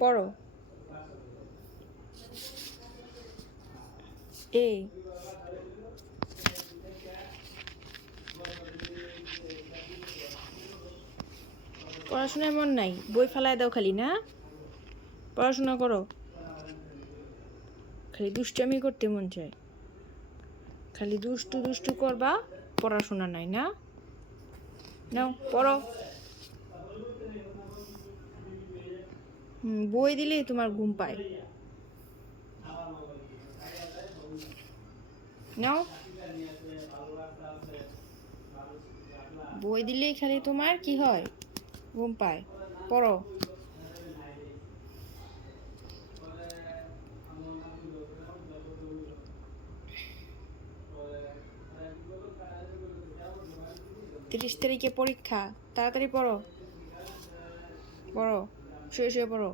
পড়ো। এই পড়াশোনায় মন নাই, বই ফেলায় দাও খালি না। পড়াশোনা করো, খালি দুষ্টামি করতে মন চায়, খালি দুষ্টু দুষ্টু করবা, পড়াশোনা নাই না। নাও পড়ো। বই দিলেই তোমার ঘুম পায়। নাও, বই দিলেই খালি তোমার কি হয়, ঘুম পায়। পড়ো। তিরিশ তারিখে পরীক্ষা, তাড়াতাড়ি পড়ো, পড়ো, শুয়ে শুয়ে পড়ো।